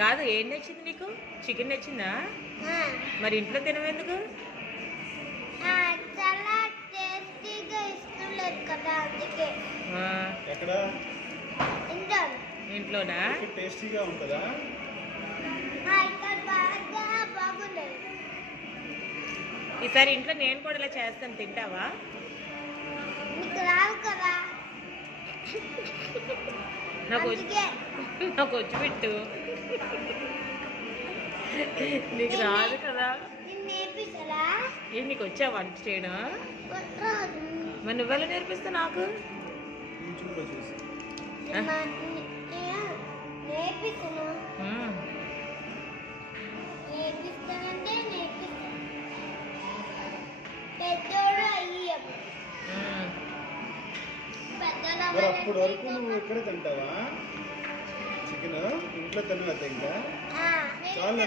కాదు, ఏం నచ్చింది నీకు? చికెన్ నచ్చిందా? మరి ఇంట్లో తినవెందుకు? చాలా టేస్టీగా ఇష్టం లేదు కదా, అందుకే. ఎక్కడ? ఇంట్లోనా? టేస్టీగా ఉంటుందా? బాగుండదు. ఈసారి ఇంట్లో నేను కూడా ఇలా చేస్తాను, తింటావా? నీకు రావు కదా, నాకు వచ్చి పెట్టు. నీకు రాదు కదా. నీకు వచ్చా వంట చేయడం? మరి నువ్వెలా నేర్పిస్తా నాకు? మరి అప్పటి వరకు నువ్వు ఎక్కడ తింటావా చికెన్? ఇంట్లో తినవద్దా ఇంకా? చాలా